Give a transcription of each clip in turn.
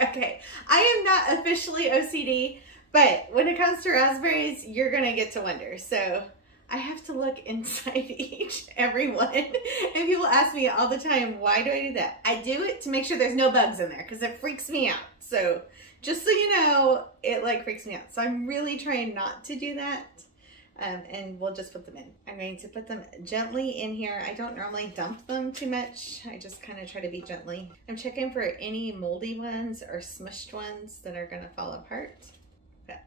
Okay, I am not officially OCD, but when it comes to raspberries, you're gonna get to wonder. So I have to look inside every one. And people ask me all the time, why do I do that? I do it to make sure there's no bugs in there because it freaks me out. So just so you know, it like freaks me out. So I'm really trying not to do that. And we'll just put them in. I'm going to put them gently in here. I don't normally dump them too much. I just kind of try to be gently. I'm checking for any moldy ones or smushed ones that are gonna fall apart. But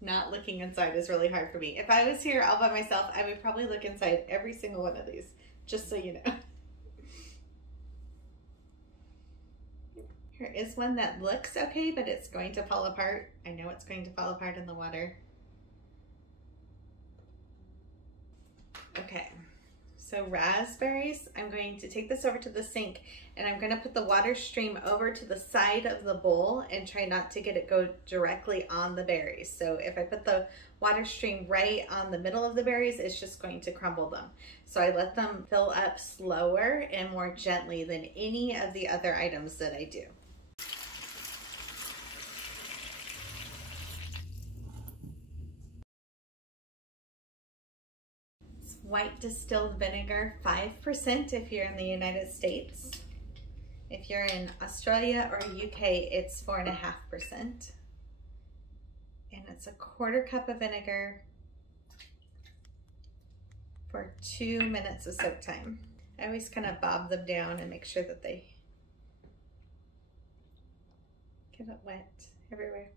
not looking inside is really hard for me. If I was here all by myself, I would probably look inside every single one of these, just so you know. Here is one that looks okay, but it's going to fall apart. I know it's going to fall apart in the water. Okay, so raspberries, I'm going to take this over to the sink and I'm going to put the water stream over to the side of the bowl and try not to get it go directly on the berries. So if I put the water stream right on the middle of the berries, it's just going to crumble them. So I let them fill up slower and more gently than any of the other items that I do. White distilled vinegar, 5% if you're in the United States. If you're in Australia or UK, it's 4.5%. And it's a 1/4 cup of vinegar for 2 minutes of soak time. I always kind of bob them down and make sure that they get it wet everywhere.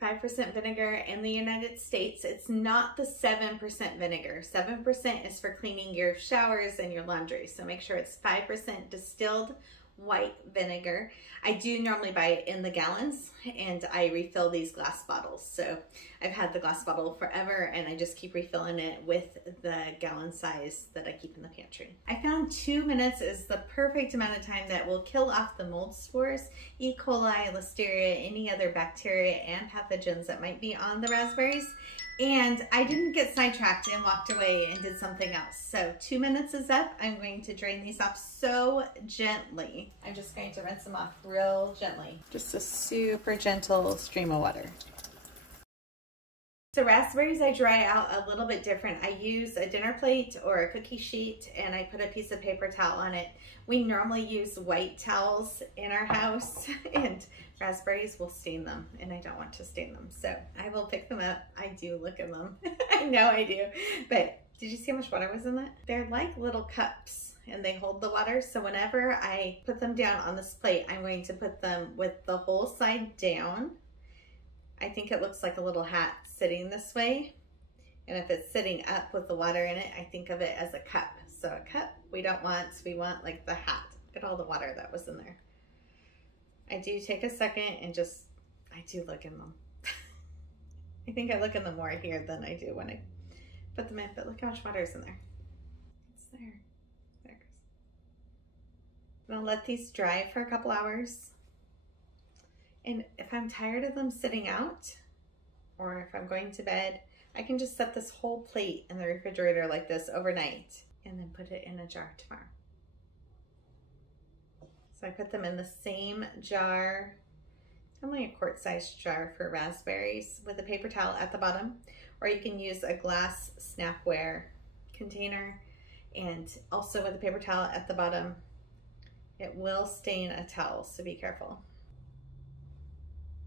5% vinegar in the United States. It's not the 7% vinegar. 7% is for cleaning your showers and your laundry. So make sure it's 5% distilled white vinegar. I do normally buy it in the gallons and I refill these glass bottles. So I've had the glass bottle forever and I just keep refilling it with the gallon size that I keep in the pantry. I found 2 minutes is the perfect amount of time that will kill off the mold spores, E. coli, Listeria, any other bacteria and pathogens that might be on the raspberries. And I didn't get sidetracked and walked away and did something else. So 2 minutes is up. I'm going to drain these off so gently. I'm just going to rinse them off real gently. Just a super gentle stream of water. So raspberries I dry out a little bit different. I use a dinner plate or a cookie sheet and I put a piece of paper towel on it. We normally use white towels in our house and raspberries will stain them and I don't want to stain them. So I will pick them up. I do look in them. I know I do. But did you see how much water was in that? They're like little cups and they hold the water. So whenever I put them down on this plate, I'm going to put them with the whole side down. I think it looks like a little hat sitting this way. And if it's sitting up with the water in it, I think of it as a cup. So a cup we want like the hat. Look at all the water that was in there. I do take a second and I do look in them. I think I look in them more here than I do when I put them in, but look how much water is in there. It's there. There it goes. I'm gonna let these dry for a couple hours. And if I'm tired of them sitting out, or if I'm going to bed, I can just set this whole plate in the refrigerator like this overnight and then put it in a jar tomorrow. So I put them in the same jar, only a quart-sized jar for raspberries with a paper towel at the bottom, or you can use a glass Snapware container and also with a paper towel at the bottom. It will stain a towel, so be careful.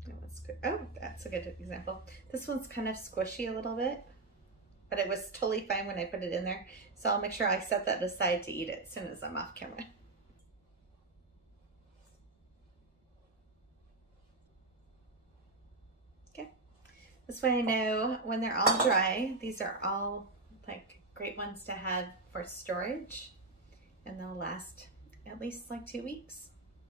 That was good. Oh, that's a good example. This one's kind of squishy a little bit, but it was totally fine when I put it in there. So I'll make sure I set that aside to eat it as soon as I'm off camera. Okay, this way I know when they're all dry. These are all like great ones to have for storage and they'll last at least like 2 weeks.